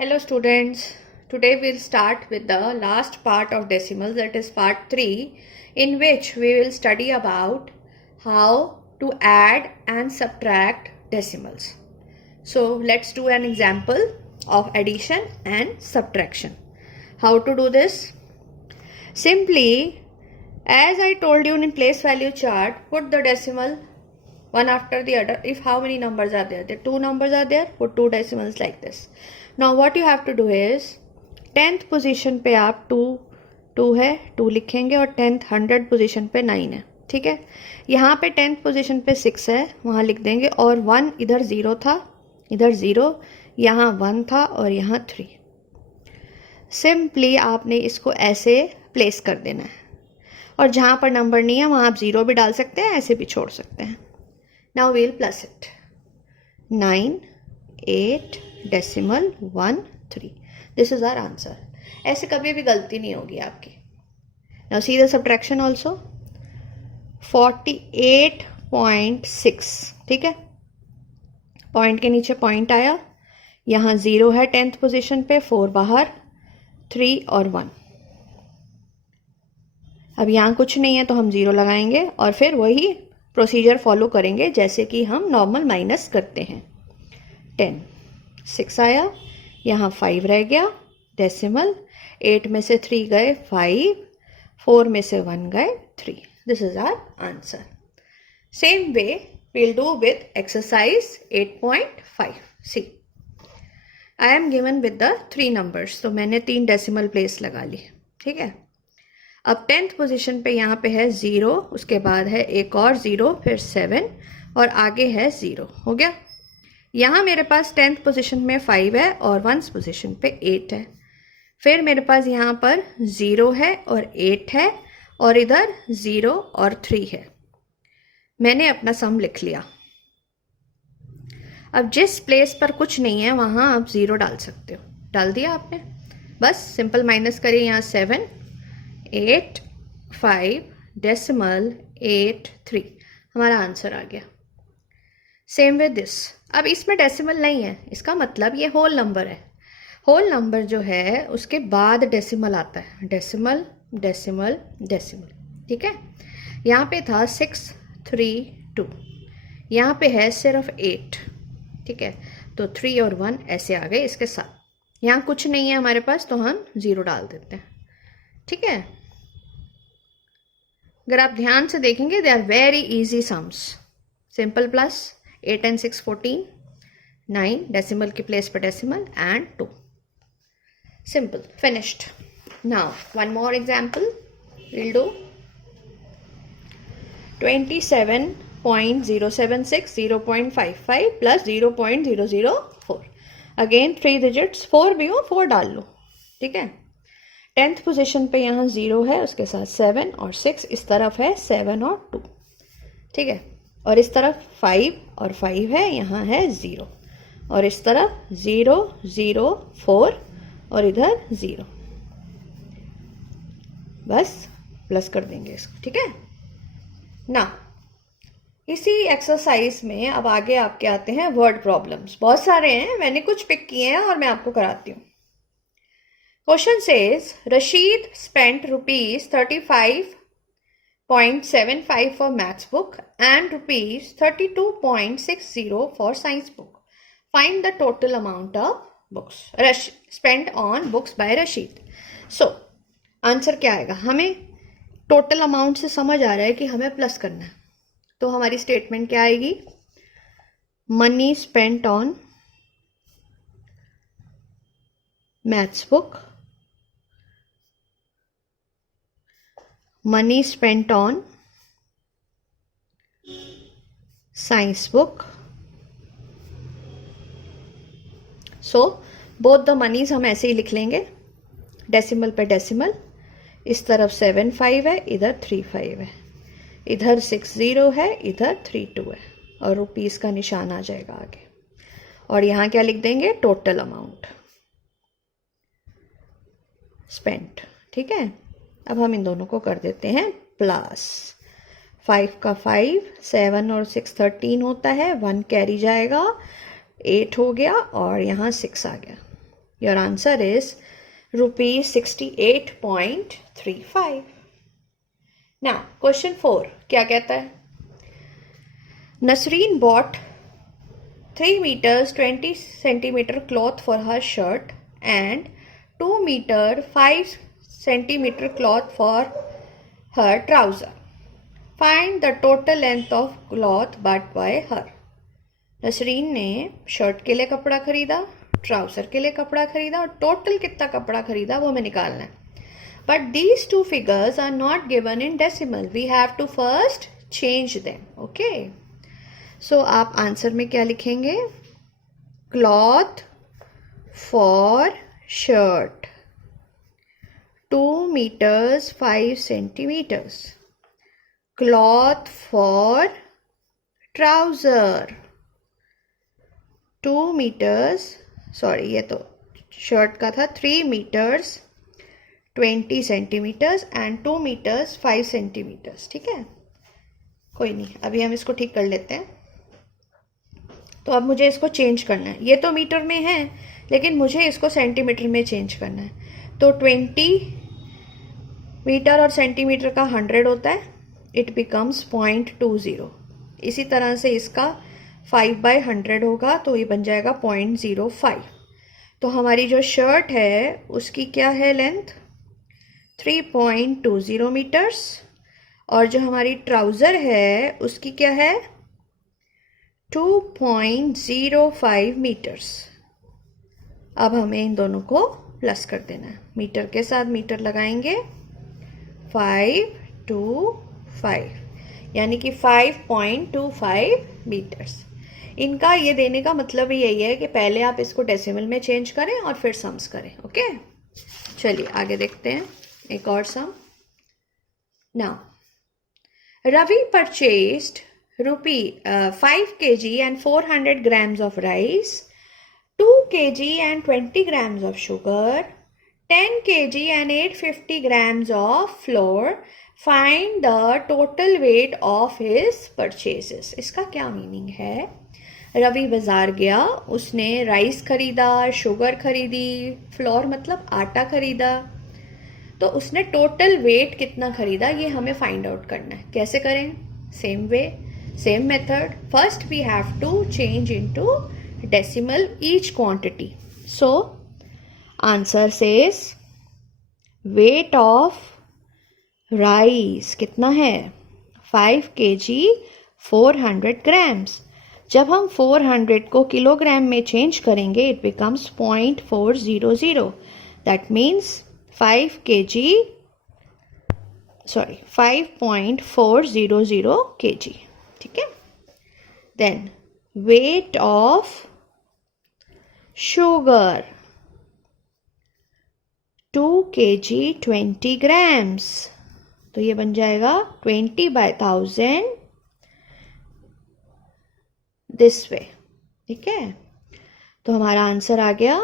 Hello students, today we'll start with the last part of decimals, that is part 3, in which we will study about how to add and subtract decimals. So let's do an example of addition and subtraction. How to do this? Simply, as I told you in place value chart, put the decimal one after the other. If how many numbers are there? The two numbers are there, put two decimals like this. Now what you have to do is 10th position पे आप 2 है 2 लिखेंगे और 10th 100 position पे 9 है. ठीक है, यहाँ पे 10th पोजीशन पे 6 है, वहाँ लिख देंगे. और 1 इधर 0 था, इधर 0, यहाँ 1 था और यहाँ 3. सिंपली आपने इसको ऐसे प्लेस कर देना है. और जहाँ पर नंबर नहीं है वहाँ आप 0 भी डाल सकते हैं, ऐसे भी छोड़ सकते हैं. Now we'll plus it. 9, 8, decimal 1, 3. This is our answer. ऐसे कभी भी गलती नहीं होगी आपकी. Now see the subtraction also. 48.6. ठीक है, पॉइंट के नीचे पॉइंट आया, यहाँ 0 है 10th पोजीशन पे, 4 बाहर, 3 और 1. अब यहाँ कुछ नहीं है तो हम 0 लगाएंगे और फिर वही प्रोसीजर फॉलो करेंगे जैसे कि हम नॉर्मल माइनस करते हैं. 10, 6 आया, यहाँ 5 रह गया, डेसिमल 8 में से 3 गए 5, 4 में से 1 गए 3. This is our answer. Same way we'll do with exercise 8.5. see, I am given with the 3 numbers, तो मैंने 3 डेसिमल प्लेस लगा ली. ठीक है, अब 10th पोजीशन पे यहाँ पे है 0, उसके बाद है एक और 0, फिर 7 और आगे है 0. हो गया. यहाँ मेरे पास 10th पोजीशन में 5 है और 1st पोजीशन पे 8 है. फिर मेरे पास यहाँ पर 0 है और 8 है और इधर 0 और 3 है. मैंने अपना सम लिख लिया. अब जिस प्लेस पर कुछ नहीं है वहाँ आप 0 डाल सकते हो. डाल दिया आपने, बस सिंपल माइनस करिए. यहाँ 7, 8, 5, डेसिमल 8, 3. हमारा आंसर आ गया. Same with this. अब इसमें डेसिमल नहीं है, इसका मतलब ये होल नंबर है. होल नंबर जो है उसके बाद डेसिमल आता है. Decimal decimal decimal. ठीक है, यहाँ पे था 6, 3, 2. यहाँ पे है सिर्फ 8. ठीक है, तो 3 और 1 ऐसे आ गए इसके साथ. यहाँ कुछ नहीं है हमारे पास तो हम 0 डाल देते हैं. ठीक है, अगर आप ध्यान से देखेंगे they are very easy sums. Simple plus 8 and 6 14, 9 decimal की प्लेस पर decimal and 2. Simple, finished. Now one more example will do. 27.076 0.55 प्लस 0.004. अगेन 3 डिजिट्स, 4 भी हो 4 डाल लो. ठीक है, 10th पोजीशन पे यहाँ 0 है, उसके साथ 7 और 6, इस तरफ है 7 और 2. ठीक है, और इस तरफ 5 और 5 है, यहाँ है 0 और इस तरफ 0 0 4 और इधर 0. बस प्लस कर देंगे इसको. ठीक है ना. इसी एक्सरसाइज में अब आगे आपके आते हैं वर्ड प्रॉब्लम्स. बहुत सारे हैं, मैंने कुछ पिक किए हैं और मैं आपको कराती हूँ. Question says Rashid spent rupees 35.75 for maths book and rupees 32.60 for science book. Find the total amount of books spent on books by Rashid. So, answer क्या आएगा? हमें टोटल अमाउंट से समझ आ रहा है कि हमें प्लस करना है, तो हमारी स्टेटमेंट क्या आएगी? Money spent on maths book, money spent on science book. So both the monies हम ऐसे ही लिख लेंगे, डेसिमल पे डेसिमल. इस तरफ 7 5 है, इधर 3 5 है, इधर 6 0 है, इधर 3 2 है और रुपीस का निशान आ जाएगा आगे. और यहाँ क्या लिख देंगे? Total amount spent. ठीक है, अब हम इन दोनों को कर देते हैं प्लस. 5 का 5, 7 और 6 13 होता है, 1 कैरी जाएगा, 8 हो गया और यहाँ 6 आ गया. Your answer is ₹68.35. Now question 4 क्या कहता है? Nasreen bought 3 meters 20 centimeter cloth for her shirt and 2 meter 5 centimeter cloth for her trouser. Find the total length of cloth bought by her. Nasreen ने शर्ट के लिए कपड़ा खरीदा, ट्राउज़र के लिए कपड़ा खरीदा और टोटल कितना कपड़ा खरीदा वो हमें निकालना है. But these two figures are not given in decimal. We have to first change them. Okay, so आप आंसर में क्या लिखेंगे? Cloth for shirt 2 meters 5 centimeters. Cloth for trouser 2 meters, sorry ये तो शर्ट का था, 3 meters 20 centimeters and 2 meters 5 centimeters. ठीक है, कोई नहीं, अभी हम इसको ठीक कर लेते हैं. तो अब मुझे इसको चेंज करना है. ये तो मीटर में है लेकिन मुझे इसको सेंटीमीटर में चेंज करना है. तो 20 मीटर और सेंटीमीटर का 100 होता है. It becomes 0.20. इसी तरह से इसका 5/100 होगा तो ये बन जाएगा 0.05. तो हमारी जो शर्ट है उसकी क्या है लेंथ? 3.20 मीटर्स. और जो हमारी ट्राउज़र है उसकी क्या है? 2.05 मीटर्स. अब हमें इन दोनों को प्लस कर देना है. मीटर के साथ मीटर लगाएंगे. 5 to 5 यानी कि 5.25 मीटर्स. इनका ये देने का मतलब ही यही है कि पहले आप इसको डेसिमल में चेंज करें और फिर सम्स करें. ओके, चलिए आगे देखते हैं एक और sum. Now Ravi purchased ₹5 kg and 400 grams of rice, 2 kg and 20 grams of sugar, 10 kg and 850 grams of flour. Find the total weight of his purchases. इसका क्या मीनिंग है? रवि बाजार गया, उसने राइस खरीदा, शुगर खरीदी, फ्लोर मतलब आटा खरीदा. तो उसने टोटल वेट कितना खरीदा ये हमें फाइंड आउट करना है. कैसे करें? Same way, same method. First we have to change into decimal each quantity. So answer says weight of rice कितना है? 5 kg 400 grams. जब हम 400 को किलोग्राम में चेंज करेंगे it becomes 0.400. That means 5.400 kg. ठीक है. Then weight of sugar 2 kg 20 grams. तो ये बन जाएगा 20/1000 दिस वे. ठीक है, तो हमारा आंसर आ गया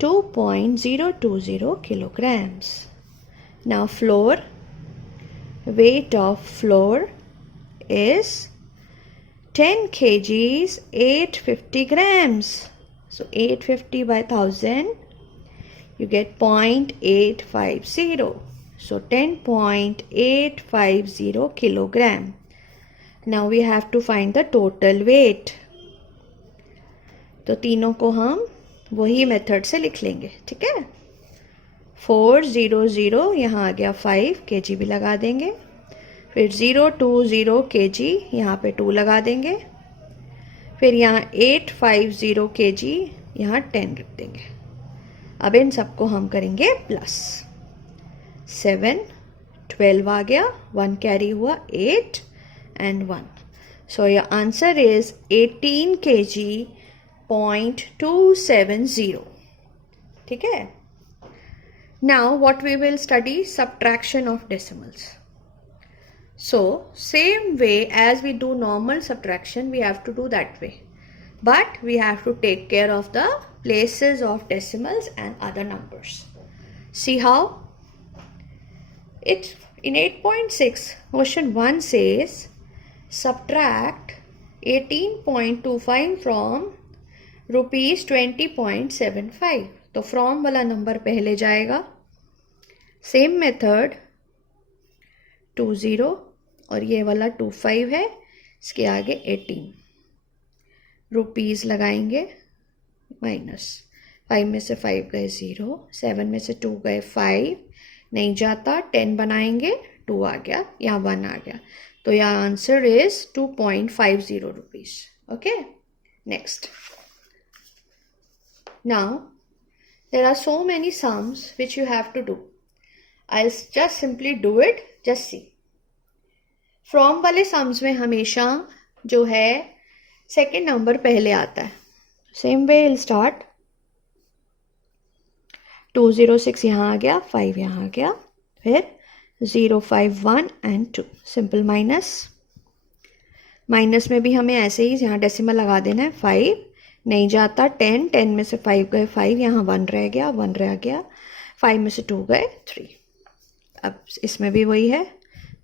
2.020 kilograms. Now flour, weight of flour is 10 kgs 850 grams. So 850/1000 you get 0.850. So 10.850 kilogram. Now we have to find the total weight. तो तीनों को हम वही मेथड से लिख लेंगे. ठीक है, 400 यहाँ आ गया 5 kg भी लगा देंगे. फिर 020 kg यहाँ पे 2 लगा देंगे. फिर यहाँ 850 kg यहाँ 10 रख देंगे. अब इन सबको हम करेंगे प्लस. 7 12 आ गया, 1 कैरी हुआ, 8 and 1. So your answer is 18 kg.270. ठीक है. Now what we will study? Subtraction of decimals. So same way as we do normal subtraction we have to do that way, but we have to take care of the places of decimals and other numbers. See how? It in 8.6 question 1 says subtract 18.25 from ₹20.75। तो from वाला number पहले जाएगा, same method 20 और ये वाला 25 है, इसके आगे 18 रुपीज़ लगाएंगे, माइनस 5 में से 5 गए 0, 7 में से 2 गए 5, नहीं जाता, 10 बनाएंगे, 2 आ गया, यहाँ 1 आ गया, तो यहाँ answer is 2.50 rupees. Okay, next. Now there are so many sums which you have to do. I'll just simply do it. Just see. From वाले sums में हमेशा जो है सेकेंड नंबर पहले आता है। Same way will start. 206 यहाँ आ गया, 5 यहाँ आ गया, फिर 0, 5, 1 एंड 2। Simple minus. माइनस में भी हमें ऐसे ही यहाँ डेसिमल लगा देना है। 5 नहीं जाता, 10, 10 में से 5 गए 5, यहाँ 1 रह गया, 1 रह गया, 5 में से 2 गए 3। अब इसमें भी वही है,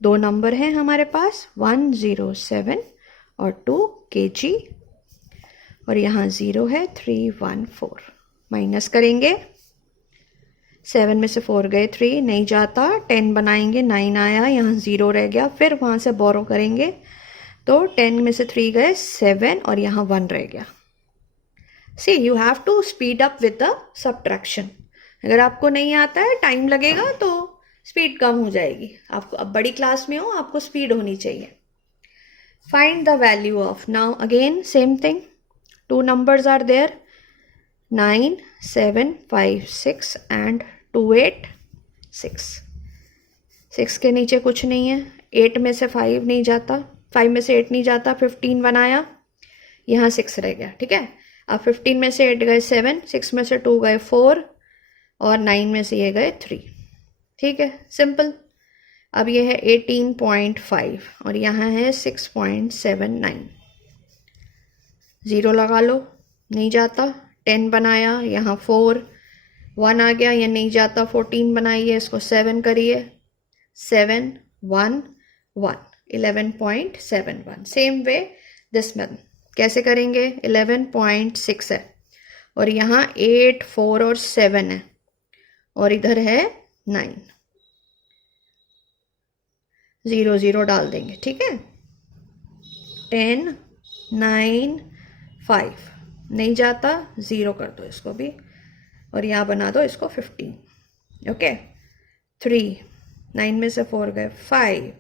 दो नंबर हैं हमारे पास, 107 और 2 kg, और यहाँ 0 है, 314। माइनस करेंगे, 7 में से 4 गए 3, नहीं जाता, 10 बनाएंगे, 9 आया, यहाँ 0 रह गया, फिर वहाँ से बोरो करेंगे, तो 10 में से 3 गए 7 और यहाँ 1 रह गया। See, you have to speed up with the subtraction. अगर आपको नहीं आता है, टाइम लगेगा, तो स्पीड कम हो जाएगी। आपको अब बड़ी क्लास में हो, आपको स्पीड होनी चाहिए। Find the value of, now again same thing, 2 numbers are there, 9, 7, 5, 6 and 2, 8, 6। 6 के नीचे कुछ नहीं है, 8 में से 5 नहीं जाता, 5 में से 8 नहीं जाता, 15 बनाया, यहाँ 6 रह गया, ठीक है। अब 15 में से 8 गए 7, 6 में से 2 गए 4 और 9 में से ये गए 3, ठीक है, सिंपल। अब ये है 18.5 और यहाँ है 6.79। 0 लगा लो, नहीं जाता, 10 बनाया, यहाँ 4, 1 आ गया, ये नहीं जाता, 14 बनाइए, इसको 7 करिए, 7, 1, 1, 11.71। सेम वे दिस वन कैसे करेंगे, 11.6 है और यहाँ 8, 4 और 7 है और इधर है 9, 0, 0 डाल देंगे, ठीक है। 10, 9, 5 नहीं जाता, 0 कर दो इसको भी और यहाँ बना दो इसको 15। ओके, 3, 9 में से 4 गए 5,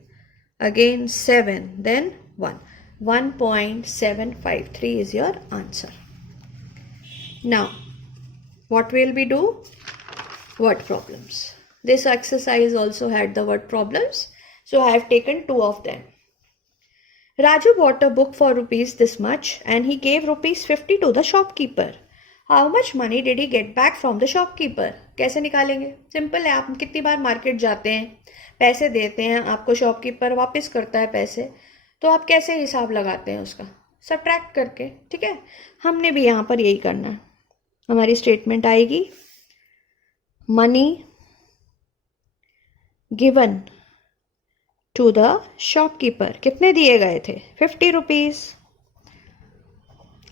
again 7, then 1, 1.753 is your answer. Now, what will we do? Word problems. This exercise also had the word problems, so I have taken 2 of them. Raju bought a book for rupees this much and he gave rupees 50 to the shopkeeper. How much money did he get back from the shopkeeper? कैसे निकालेंगे? Simple है, आप कितनी बार market जाते हैं, पैसे देते हैं, आपको शॉपकीपर वापस करता है पैसे, तो आप कैसे हिसाब लगाते हैं उसका? सब्ट्रैक्ट करके, ठीक है। हमने भी यहाँ पर यही करना है। हमारी स्टेटमेंट आएगी, money given to the shopkeeper, कितने दिए गए थे? 50 रुपीज़।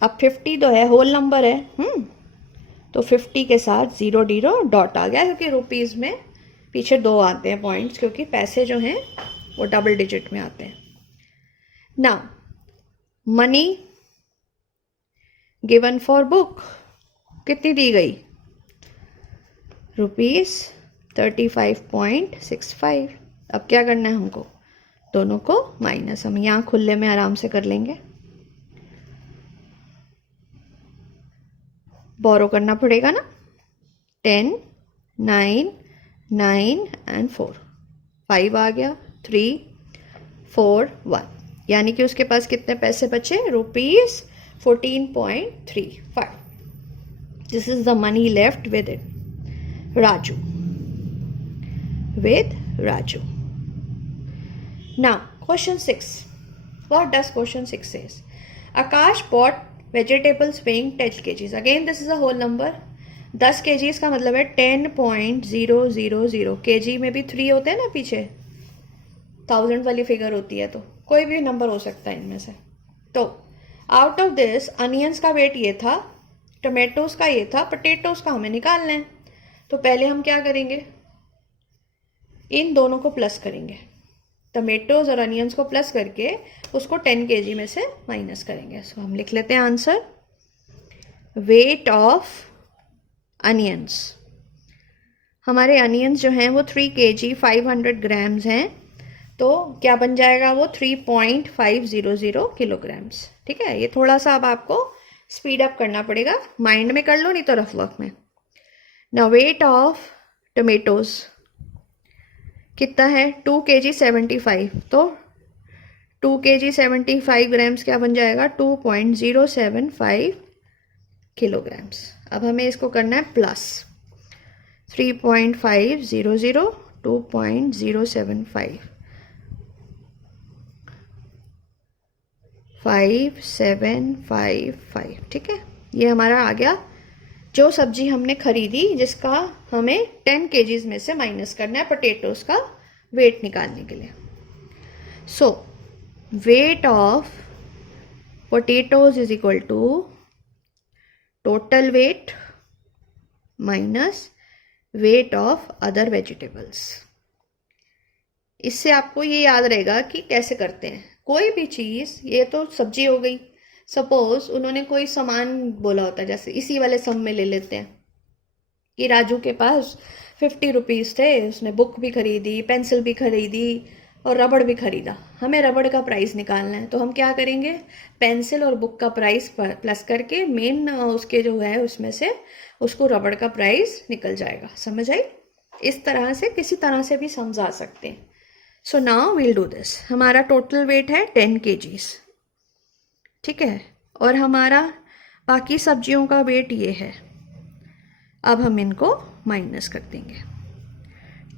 अब 50 तो है, होल नंबर है, तो 50 के साथ 0, 0 डॉट आ गया, क्योंकि रुपीज़ में पीछे 2 आते हैं पॉइंट्स, क्योंकि पैसे जो हैं वो डबल डिजिट में आते हैं। Now, money given for book कितनी दी गई? ₹35.65। अब क्या करना है हमको? दोनों को माइनस, हम यहाँ खुले में आराम से कर लेंगे। बोरो करना पड़ेगा ना, 10, 9, 9 एंड 4, 5 आ गया, 3, 4, 1, यानी कि उसके पास कितने पैसे बचे? ₹14.35। This is the money left with it Raju. With Raju. Now, question 6. What does question 6 says? Akash bought vegetables weighing 10 kgs. Again, this is a whole number. 10 kgs का मतलब है 10.000 kg में भी 3 होते हैं ना पीछे, 1000 वाली फिगर होती है, तो कोई भी नंबर हो सकता है इनमें से। तो आउट ऑफ दिस अनियंस का वेट ये था टमेटोज़ का ये था, पोटैटोज़ का हमें निकालना है। तो पहले हम क्या करेंगे, इन दोनों को प्लस करेंगे, टमेटोज़ और अनियंस को प्लस करके उसको 10 kg में से माइनस करेंगे। सो हम लिख लेते हैं आंसर, वेट ऑफ अनियंस। हमारे अनियंस जो हैं वो 3 kg 500 ग्राम्स हैं, तो क्या बन जाएगा वो 3.500 किलोग्राम्स। ठीक है, ये थोड़ा सा अब आपको स्पीड अप करना पड़ेगा, माइंड में कर लो नहीं तो रफ वर्क में। नाउ वेट ऑफ टमेटोज़ कितना है, 2 kg 75, तो 2 kg 75 ग्राम्स क्या बन जाएगा, 2.075 किलोग्राम्स। अब हमें इसको करना है प्लस 3.500 2.075 5755। ठीक है, ये हमारा आ गया जो सब्जी हमने खरीदी जिसका हमें 10 kg में से माइनस करना है पोटैटोज़ का वेट निकालने के लिए। So weight of potatoes is equal to total weight minus weight of other vegetables. इससे आपको ये याद रहेगा कि कैसे करते हैं कोई भी चीज़। ये तो सब्जी हो गई, सपोज उन्होंने कोई सामान बोला होता है, जैसे इसी वाले सम में ले लेते हैं कि राजू के पास 50 रुपीज़ थे, उसने बुक भी खरीदी, पेंसिल भी खरीदी और रबड़ भी खरीदा। हमें रबड़ का प्राइस निकालना है, तो हम क्या करेंगे, पेंसिल और बुक का प्राइस प्लस करके मेन उसके जो है उसमें से उसको रबड़ का प्राइस निकल जाएगा। समझ आई? इस तरह से किसी तरह से भी समझा सकते हैं। So now we'll do this. हमारा टोटल वेट है 10 kgs, ठीक है, और हमारा बाकी सब्जियों का वेट ये है। अब हम इनको माइनस कर देंगे,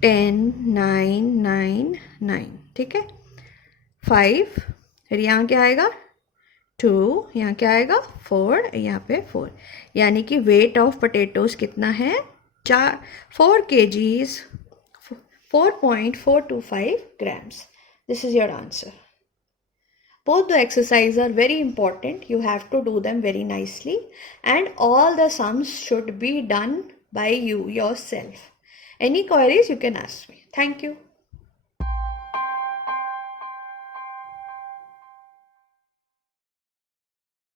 10 9 9 9, ठीक है, 5, फिर यहाँ क्या आएगा 2, यहाँ क्या आएगा 4, यहाँ पे 4, यानी कि वेट ऑफ पोटैटोज़ कितना है, 4 kgs 4.425 grams. This is your answer. Both the exercises are very important. You have to do them very nicely, and all the sums should be done by you yourself. Any queries you can ask me. Thank you.